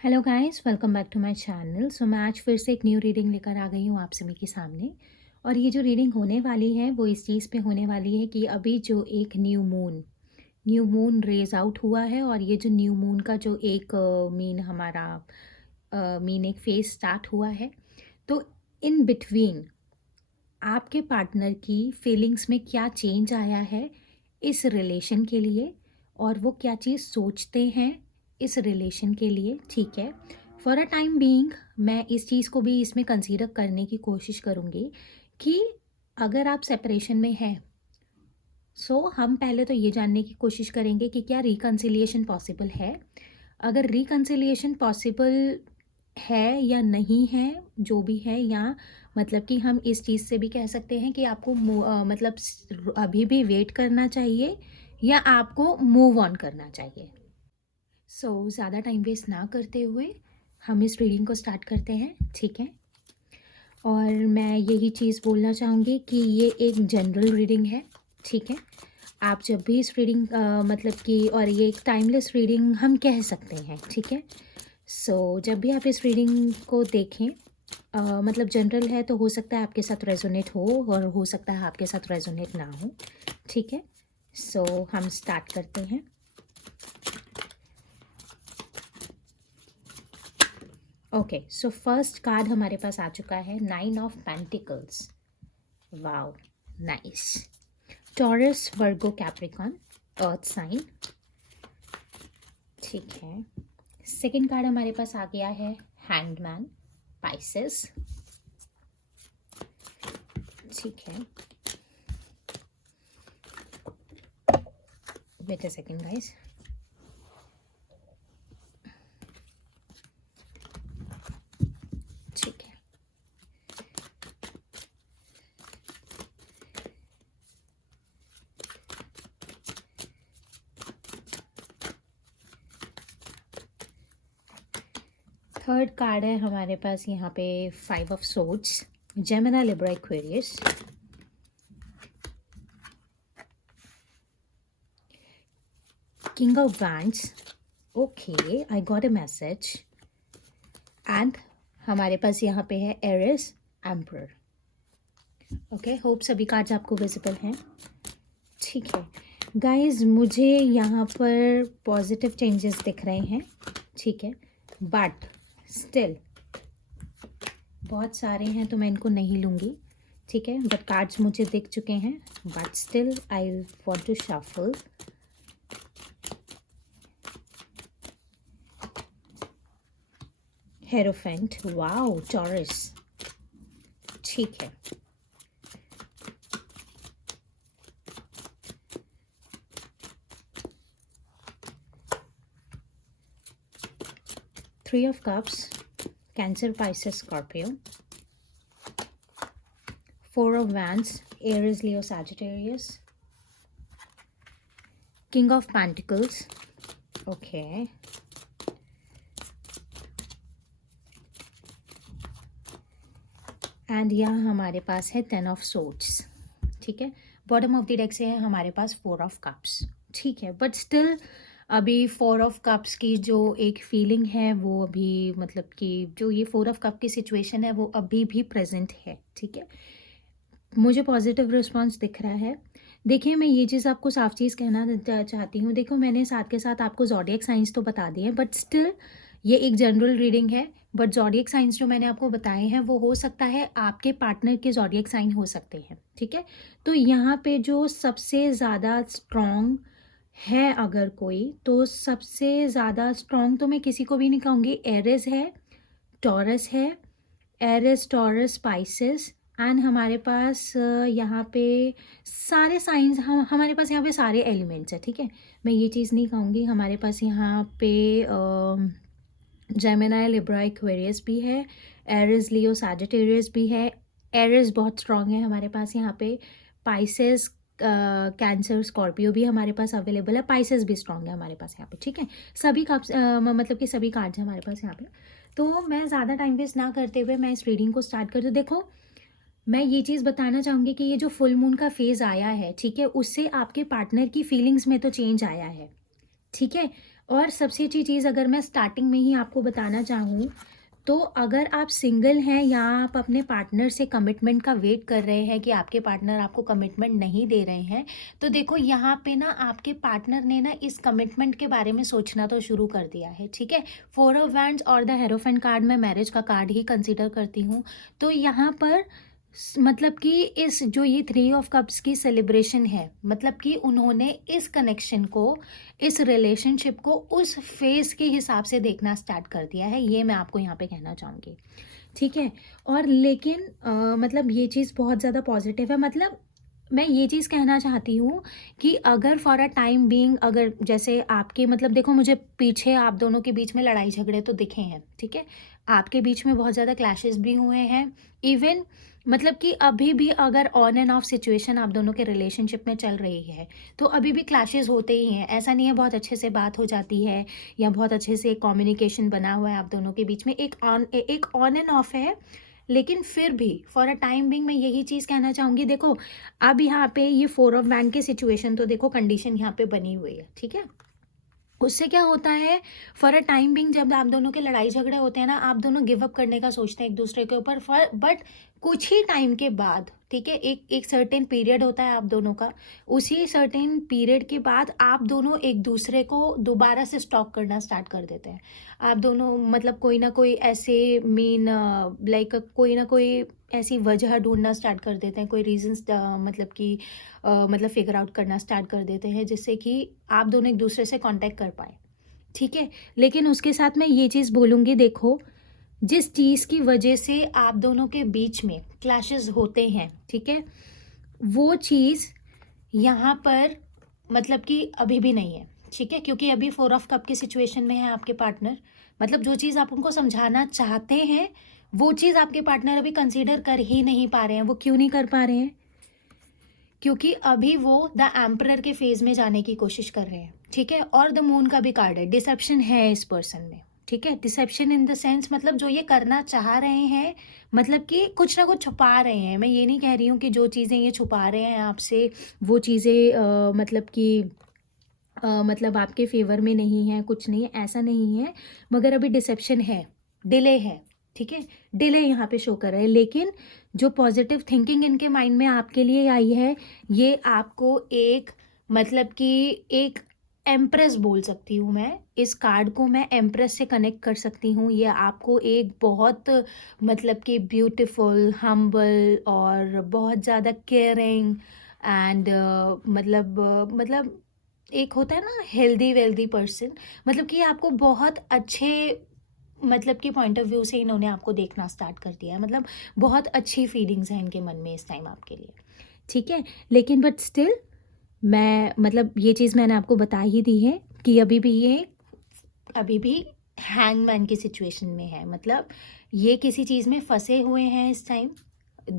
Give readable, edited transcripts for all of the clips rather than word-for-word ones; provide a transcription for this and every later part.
Hello guys, welcome back to my channel. मैं आज फिर से एक न्यू रीडिंग लेकर आ गई हूँ आप सभी के सामने। और ये जो रीडिंग होने वाली है वो इस चीज़ पे होने वाली है कि अभी जो एक न्यू मून रेज आउट हुआ है, और ये जो न्यू मून का जो एक मीन एक फेज स्टार्ट हुआ है। तो इन बिटवीन आपके पार्टनर की फीलिंग्स में क्या चेंज आया है इस रिलेशन के लिए, और वो क्या चीज़ सोचते हैं इस रिलेशन के लिए। ठीक है, फॉर अ टाइम बीइंग मैं इस चीज़ को भी इसमें कंसीडर करने की कोशिश करूँगी कि अगर आप सेपरेशन में हैं, हम पहले तो ये जानने की कोशिश करेंगे कि क्या रिकन्सिलिएशन पॉसिबल है। अगर रिकन्सिलिएशन पॉसिबल है या नहीं है, जो भी है, या मतलब कि हम इस चीज़ से भी कह सकते हैं कि आपको अभी भी वेट करना चाहिए या आपको मूव ऑन करना चाहिए। ज़्यादा टाइम वेस्ट ना करते हुए हम इस रीडिंग को स्टार्ट करते हैं। ठीक है, और मैं यही चीज़ बोलना चाहूँगी कि ये एक जनरल रीडिंग है। ठीक है, आप जब भी इस रीडिंग मतलब कि, और ये एक टाइमलेस रीडिंग हम कह सकते हैं। ठीक है, जब भी आप इस रीडिंग को देखें, मतलब जनरल है तो हो सकता है आपके साथ रेजोनेट हो और हो सकता है आपके साथ रेजोनेट ना हो। ठीक है, हम स्टार्ट करते हैं। ओके, फर्स्ट कार्ड हमारे पास आ चुका है, 9 of pentacles. Wow, nice. Taurus, Virgo, Capricorn, earth sign. ठीक है, सेकंड कार्ड हमारे पास आ गया है, हैंगमैन, पाइसेस। ठीक है, वेट अ सेकंड गाइस। ठीक है, थर्ड कार्ड है हमारे पास यहाँ पे, 5 of swords, Gemini, Libra, Aquarius. King of wands, okay, I got a message. And हमारे पास यहाँ पे है एरिस, एम्परर। ओके, होप सभी कार्ड्स आपको विजिबल हैं। ठीक है गाइज, मुझे यहाँ पर पॉजिटिव चेंजेस दिख रहे हैं। ठीक है, बट स्टिल बहुत सारे हैं तो मैं इनको नहीं लूँगी। ठीक है, बट कार्ड्स मुझे दिख चुके हैं, but still I want to shuffle. Hierophant, wow, Taurus. ठीक है, three of cups, Cancer, Pisces, Scorpio. Four of wands, Aries, Leo, Sagittarius. King of pentacles, okay, and यहाँ हमारे पास है 10 ऑफ सोर्ड्स। ठीक है, बॉटम ऑफ द डेक से है हमारे पास 4 ऑफ कप्स। ठीक है, बट स्टिल अभी 4 ऑफ कप्स की जो एक फीलिंग है वो अभी, मतलब कि जो ये 4 ऑफ कप की सिचुएशन है वो अभी भी प्रेजेंट है। ठीक है, मुझे पॉजिटिव रिस्पांस दिख रहा है। देखिए, मैं ये चीज़ आपको साफ चीज़ कहना चाहती हूँ। देखो, मैंने साथ के साथ आपको ज़ॉडिएक साइंस तो बता दिए हैं, बट स्टिल ये एक जनरल रीडिंग है। बट ज़ॉडिएक साइंस जो मैंने आपको बताए हैं वो हो सकता है आपके पार्टनर के ज़ॉडिएक साइन हो सकते हैं। ठीक है, तो यहाँ पे जो सबसे ज़्यादा स्ट्रॉन्ग है अगर कोई, तो सबसे ज़्यादा स्ट्रॉन्ग तो मैं किसी को भी नहीं कहूँगी। एरिस है, टॉरस है, एरिस, टॉरस, स्पाइसेस, एंड हमारे पास यहाँ पे सारे साइंस, हमारे पास यहाँ पे सारे एलिमेंट्स है। ठीक है, मैं ये चीज़ नहीं कहूँगी। हमारे पास यहाँ पे जेमिनी, लिब्रा, एक्वेरियस भी है, एरिस, लियो, सैजिटेरियस भी है। एरिस बहुत स्ट्रॉन्ग है हमारे पास यहाँ पे। पाइसेस, कैंसर, स्कॉर्पियो भी हमारे पास अवेलेबल है। पाइसेस भी स्ट्रॉन्ग है हमारे पास यहाँ पे। ठीक है, सभी का मतलब कि सभी कार्ड्स हैं हमारे पास यहाँ पे। तो मैं ज़्यादा टाइम वेस्ट ना करते हुए मैं इस रीडिंग को स्टार्ट कर दूँ। देखो, मैं ये चीज़ बताना चाहूँगी कि ये जो फुल मून का फेज़ आया है, ठीक है, उससे आपके पार्टनर की फीलिंग्स में तो चेंज आया है। ठीक है, और सबसे अच्छी चीज़ अगर मैं स्टार्टिंग में ही आपको बताना चाहूँ, तो अगर आप सिंगल हैं या आप अपने पार्टनर से कमिटमेंट का वेट कर रहे हैं कि आपके पार्टनर आपको कमिटमेंट नहीं दे रहे हैं, तो देखो यहाँ पे ना आपके पार्टनर ने ना इस कमिटमेंट के बारे में सोचना तो शुरू कर दिया है, ठीक है। फोर ऑफ वैंड्स और द हेरोफेंट कार्ड मैं मैरिज का कार्ड ही कंसिडर करती हूँ। तो यहाँ पर मतलब कि इस जो ये थ्री ऑफ कप्स की सेलिब्रेशन है, मतलब कि उन्होंने इस कनेक्शन को, इस रिलेशनशिप को उस फेज के हिसाब से देखना स्टार्ट कर दिया है, ये मैं आपको यहाँ पे कहना चाहूँगी, ठीक है। और लेकिन मतलब ये चीज़ बहुत ज़्यादा पॉजिटिव है। मतलब मैं ये चीज़ कहना चाहती हूँ कि अगर फॉर अ टाइम बीइंग, अगर जैसे आपके मतलब देखो, मुझे पीछे आप दोनों के बीच में लड़ाई झगड़े तो दिखे हैं, ठीक है। आपके बीच में बहुत ज़्यादा क्लैशेस भी हुए हैं। इवन मतलब कि अभी भी अगर ऑन एंड ऑफ सिचुएशन आप दोनों के रिलेशनशिप में चल रही है, तो अभी भी क्लैशेस होते ही हैं। ऐसा नहीं है, बहुत अच्छे से बात हो जाती है या बहुत अच्छे से कम्युनिकेशन बना हुआ है आप दोनों के बीच में, एक ऑन एंड ऑफ है। लेकिन फिर भी फॉर अ टाइम बिंग मैं यही चीज़ कहना चाहूँगी, देखो अब यहाँ पे ये फोर ऑफ वैंड की सिचुएशन, तो देखो कंडीशन यहाँ पे बनी हुई है, ठीक है। उससे क्या होता है, फॉर अ टाइम बिंग जब आप दोनों के लड़ाई झगड़े होते हैं ना, आप दोनों गिव अप करने का सोचते हैं एक दूसरे के ऊपर, फॉर बट कुछ ही टाइम के बाद, ठीक है, एक एक सर्टेन पीरियड होता है आप दोनों का। उसी सर्टेन पीरियड के बाद आप दोनों एक दूसरे को दोबारा से स्टॉक करना स्टार्ट कर देते हैं। आप दोनों मतलब कोई ना कोई ऐसे मीन लाइक कोई ना कोई ऐसी वजह ढूंढना स्टार्ट कर देते हैं, कोई रीजंस मतलब कि मतलब फिगर आउट करना स्टार्ट कर देते हैं, जिससे कि आप दोनों एक दूसरे से कांटेक्ट कर पाए, ठीक है। लेकिन उसके साथ मैं ये चीज़ बोलूँगी, देखो जिस चीज़ की वजह से आप दोनों के बीच में क्लैशेस होते हैं, ठीक है, वो चीज़ यहाँ पर मतलब कि अभी भी नहीं है, ठीक है, क्योंकि अभी फोर ऑफ कप की सिचुएशन में है आपके पार्टनर। मतलब जो चीज़ आप उनको समझाना चाहते हैं, वो चीज़ आपके पार्टनर अभी कंसीडर कर ही नहीं पा रहे हैं। वो क्यों नहीं कर पा रहे हैं? क्योंकि अभी वो द एम्परर के फेज में जाने की कोशिश कर रहे हैं, ठीक है। और द मून का भी कार्ड है, डिसेप्शन है इस पर्सन में, ठीक है। डिसेप्शन इन द सेंस मतलब जो ये करना चाह रहे हैं, मतलब कि कुछ ना कुछ छुपा रहे हैं। मैं ये नहीं कह रही हूँ कि जो चीज़ें ये छुपा रहे हैं आपसे, वो चीज़ें मतलब कि मतलब आपके फेवर में नहीं है, कुछ नहीं है, ऐसा नहीं है। मगर अभी डिसेप्शन है, डिले है, ठीक है। डिले यहाँ पे शो कर रहा है। लेकिन जो पॉजिटिव थिंकिंग इनके माइंड में आपके लिए आई है, ये आपको एक मतलब कि एक एम्प्रेस बोल सकती हूँ मैं। इस कार्ड को मैं एम्प्रेस से कनेक्ट कर सकती हूँ। ये आपको एक बहुत मतलब कि ब्यूटीफुल, हम्बल और बहुत ज़्यादा केयरिंग एंड मतलब एक होता है ना हेल्दी वेल्दी पर्सन, मतलब कि आपको बहुत अच्छे मतलब कि पॉइंट ऑफ व्यू से इन्होंने आपको देखना स्टार्ट कर दिया है। मतलब बहुत अच्छी फीलिंग्स हैं इनके मन में इस टाइम आपके लिए, ठीक है। लेकिन बट स्टिल मैं मतलब ये चीज़ मैंने आपको बता ही दी है कि अभी भी हैंगमैन की सिचुएशन में है। मतलब ये किसी चीज़ में फंसे हुए हैं इस टाइम।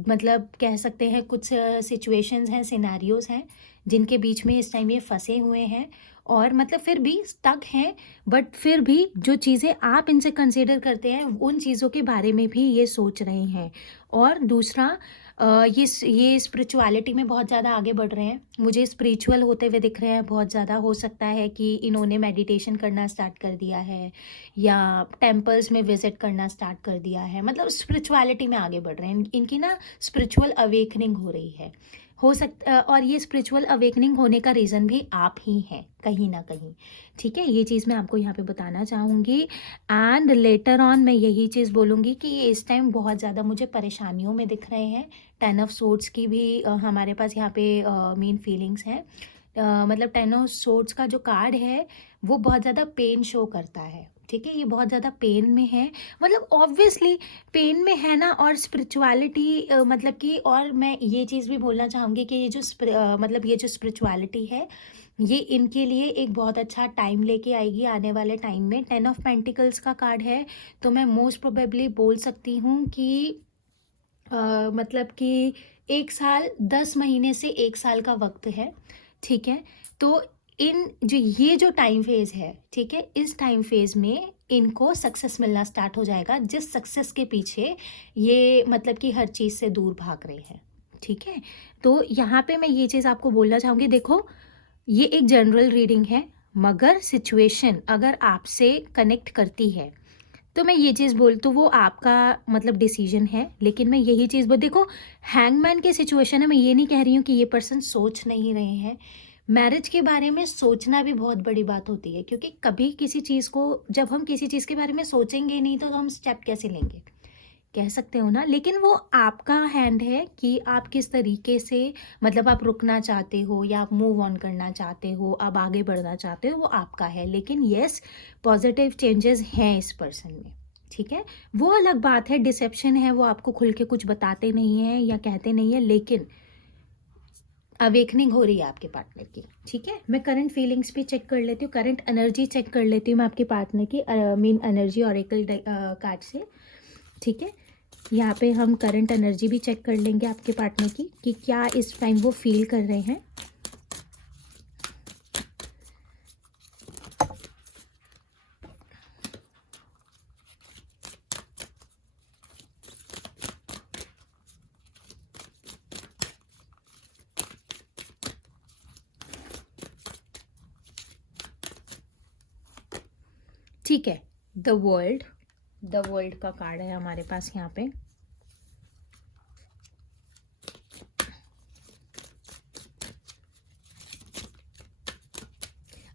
मतलब कह सकते हैं कुछ सिचुएशंस हैं, सिनेरियोज हैं, जिनके बीच में इस टाइम ये फंसे हुए हैं और मतलब फिर भी स्टक हैं। बट फिर भी जो चीज़ें आप इनसे कंसिडर करते हैं, उन चीज़ों के बारे में भी ये सोच रहे हैं। और दूसरा ये स्पिरिचुअलिटी में बहुत ज़्यादा आगे बढ़ रहे हैं, मुझे स्पिरिचुअल होते हुए दिख रहे हैं बहुत ज़्यादा। हो सकता है कि इन्होंने मेडिटेशन करना स्टार्ट कर दिया है या टेम्पल्स में विजिट करना स्टार्ट कर दिया है। मतलब स्पिरिचुअलिटी में आगे बढ़ रहे हैं। इनकी ना स्पिरिचुअल अवेकनिंग हो रही है, हो सकता। और ये स्पिरिचुअल अवेकनिंग होने का रीज़न भी आप ही हैं कहीं ना कहीं, ठीक है। ये चीज़ मैं आपको यहाँ पे बताना चाहूँगी। एंड लेटर ऑन मैं यही चीज़ बोलूँगी कि ये इस टाइम बहुत ज़्यादा मुझे परेशानियों में दिख रहे हैं। 10 ऑफ सोर्ड्स की भी हमारे पास यहाँ पे मेन फीलिंग्स हैं। मतलब 10 ऑफ सोर्ड्स का जो कार्ड है, वो बहुत ज़्यादा पेन शो करता है, ठीक है। ये बहुत ज़्यादा पेन में है, मतलब ऑब्वियसली पेन में है ना। और स्पिरिचुअलिटी मतलब कि, और मैं ये चीज़ भी बोलना चाहूँगी कि ये जो मतलब ये जो स्पिरिचुअलिटी है, ये इनके लिए एक बहुत अच्छा टाइम लेके आएगी आने वाले टाइम में। 10 ऑफ पेंटिकल्स का कार्ड है, तो मैं मोस्ट प्रोबेबली बोल सकती हूँ कि मतलब कि 1 साल 10 महीने से 1 साल का वक्त है, ठीक है। तो ये जो टाइम फेज़ है, ठीक है, इस टाइम फेज़ में इनको सक्सेस मिलना स्टार्ट हो जाएगा, जिस सक्सेस के पीछे ये मतलब कि हर चीज़ से दूर भाग रहे हैं, ठीक है। तो यहाँ पे मैं ये चीज़ आपको बोलना चाहूँगी, देखो ये एक जनरल रीडिंग है, मगर सिचुएशन अगर आपसे कनेक्ट करती है तो मैं ये चीज़ तो वो आपका मतलब डिसीजन है, लेकिन मैं यही चीज़ देखो, हैंगमैन की सिचुएशन है, मैं ये नहीं कह रही हूँ कि ये पर्सन सोच नहीं रहे हैं। मैरिज के बारे में सोचना भी बहुत बड़ी बात होती है, क्योंकि कभी किसी चीज़ को, जब हम किसी चीज़ के बारे में सोचेंगे ही नहीं तो हम स्टेप कैसे लेंगे, कह सकते हो ना। लेकिन वो आपका हैंड है कि आप किस तरीके से, मतलब आप रुकना चाहते हो या आप मूव ऑन करना चाहते हो, आप आगे बढ़ना चाहते हो, वो आपका है। लेकिन यस, पॉजिटिव चेंजेस हैं इस पर्सन में, ठीक है। वो अलग बात है, डिसेप्शन है, वो आपको खुल के कुछ बताते नहीं हैं या कहते नहीं है, लेकिन अवेकनिंग हो रही है आपके पार्टनर की, ठीक है। मैं करंट फीलिंग्स भी चेक कर लेती हूँ, करंट एनर्जी चेक कर लेती हूँ मैं आपके पार्टनर की, मीन एनर्जी ऑरेकल कार्ड से, ठीक है। यहाँ पे हम करंट एनर्जी भी चेक कर लेंगे आपके पार्टनर की कि क्या इस टाइम वो फील कर रहे हैं। ठीक है, द वर्ल्ड का कार्ड है हमारे पास यहाँ पे।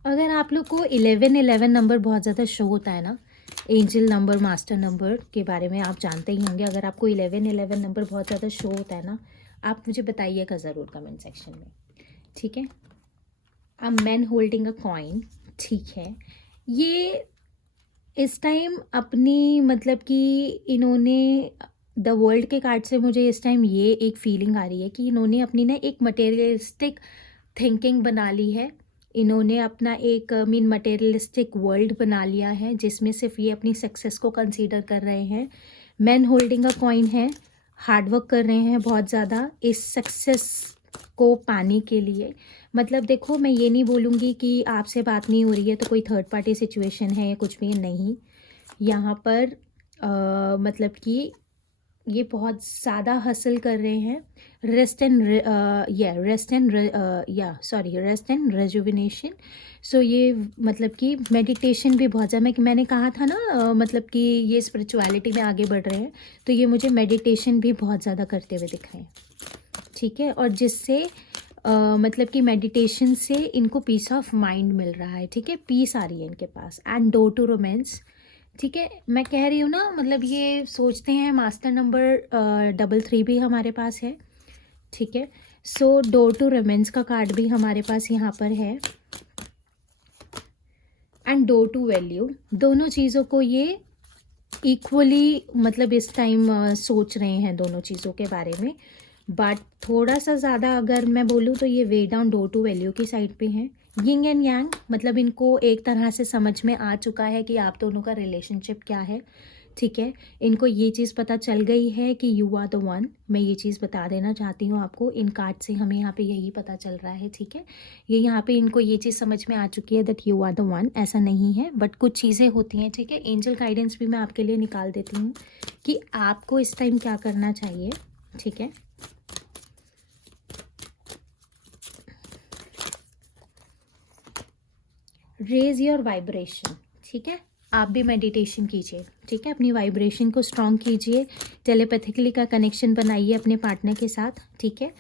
अगर आप लोग को 11 नंबर बहुत ज़्यादा शो होता है ना, एंजल नंबर, मास्टर नंबर के बारे में आप जानते ही होंगे। अगर आपको 11 नंबर बहुत ज़्यादा शो होता है ना, आप मुझे बताइएगा ज़रूर कमेंट सेक्शन में, ठीक है। A man holding a coin, ठीक है। ये इस टाइम अपनी, मतलब कि इन्होंने, द वर्ल्ड के कार्ड से मुझे इस टाइम ये एक फीलिंग आ रही है कि इन्होंने अपनी ना एक मटेरियलिस्टिक थिंकिंग बना ली है। इन्होंने अपना एक मीन मटेरियलिस्टिक वर्ल्ड बना लिया है, जिसमें सिर्फ ये अपनी सक्सेस को कंसीडर कर रहे हैं। मैन होल्डिंग अ कॉइन है, हार्डवर्क कर रहे हैं बहुत ज़्यादा इस सक्सेस को पाने के लिए। मतलब देखो, मैं ये नहीं बोलूँगी कि आपसे बात नहीं हो रही है तो कोई थर्ड पार्टी सिचुएशन है या कुछ भी नहीं। यहाँ पर मतलब कि ये बहुत ज़्यादा हसल कर रहे हैं। Rest and rest and rejuvenation. So ये मतलब कि मेडिटेशन भी बहुत ज़्यादा, मैंने कहा था ना, मतलब कि ये स्पिरिचुअलिटी में आगे बढ़ रहे हैं, तो ये मुझे मेडिटेशन भी बहुत ज़्यादा करते हुए दिख रहे हैं, ठीक है। और जिससे मतलब कि मेडिटेशन से इनको पीस ऑफ माइंड मिल रहा है, ठीक है, पीस आ रही है इनके पास। एंड डोर टू रोमांस, ठीक है। मैं कह रही हूँ ना, मतलब ये सोचते हैं। मास्टर नंबर 33 भी हमारे पास है, ठीक है। सो डोर टू रोमांस का कार्ड भी हमारे पास यहाँ पर है, एंड डोर टू वैल्यू। दोनों चीज़ों को ये इक्वली, मतलब इस टाइम सोच रहे हैं दोनों चीज़ों के बारे में। बट थोड़ा सा ज़्यादा अगर मैं बोलूँ तो ये way down door to value की साइड पे हैं। यिंग एंड यांग, मतलब इनको एक तरह से समझ में आ चुका है कि आप दोनों का रिलेशनशिप क्या है, ठीक है। इनको ये चीज़ पता चल गई है कि यू आर द वन। मैं ये चीज़ बता देना चाहती हूँ आपको, इन कार्ड से हमें यहाँ पे यही पता चल रहा है, ठीक है। ये यहाँ पे इनको ये चीज़ समझ में आ चुकी है that you are the one. ऐसा नहीं है, बट कुछ चीज़ें होती हैं, ठीक है। एंजल गाइडेंस भी मैं आपके लिए निकाल देती हूँ कि आपको इस टाइम क्या करना चाहिए, ठीक है। रेज योर वाइब्रेशन, ठीक है। आप भी मेडिटेशन कीजिए, ठीक है। अपनी वाइब्रेशन को स्ट्रॉन्ग कीजिए, टेलीपैथिकली का कनेक्शन बनाइए अपने पार्टनर के साथ, ठीक है।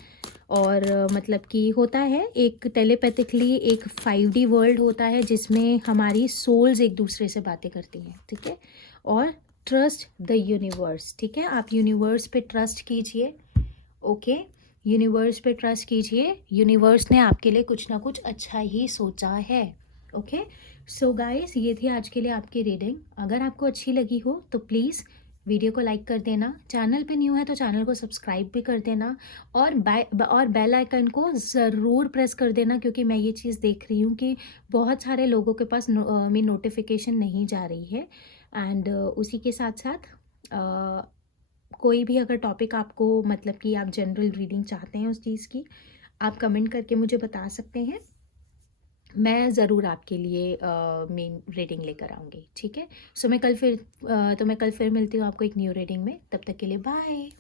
और मतलब कि होता है एक टेलीपैथिकली एक 5D वर्ल्ड होता है जिसमें हमारी सोल्स एक दूसरे से बातें करती हैं, ठीक है। और ट्रस्ट द यूनिवर्स, ठीक है। आप यूनिवर्स पे ट्रस्ट कीजिए, ओके। यूनिवर्स पे ट्रस्ट कीजिए, यूनिवर्स ने आपके लिए कुछ ना कुछ अच्छा ही सोचा है, ओके। सो गाइस, ये थी आज के लिए आपकी रीडिंग। अगर आपको अच्छी लगी हो तो प्लीज़ वीडियो को लाइक कर देना, चैनल पे न्यू है तो चैनल को सब्सक्राइब भी कर देना, और बेल आइकन को ज़रूर प्रेस कर देना, क्योंकि मैं ये चीज़ देख रही हूँ कि बहुत सारे लोगों के पास मेरी नोटिफिकेशन नहीं जा रही है। एंड उसी के साथ साथ कोई भी अगर टॉपिक आपको, मतलब कि आप जनरल रीडिंग चाहते हैं उस चीज़ की, आप कमेंट करके मुझे बता सकते हैं। मैं ज़रूर आपके लिए मेन रीडिंग लेकर आऊँगी, ठीक है। सो मैं कल फिर मिलती हूँ आपको एक न्यू रीडिंग में। तब तक के लिए बाय।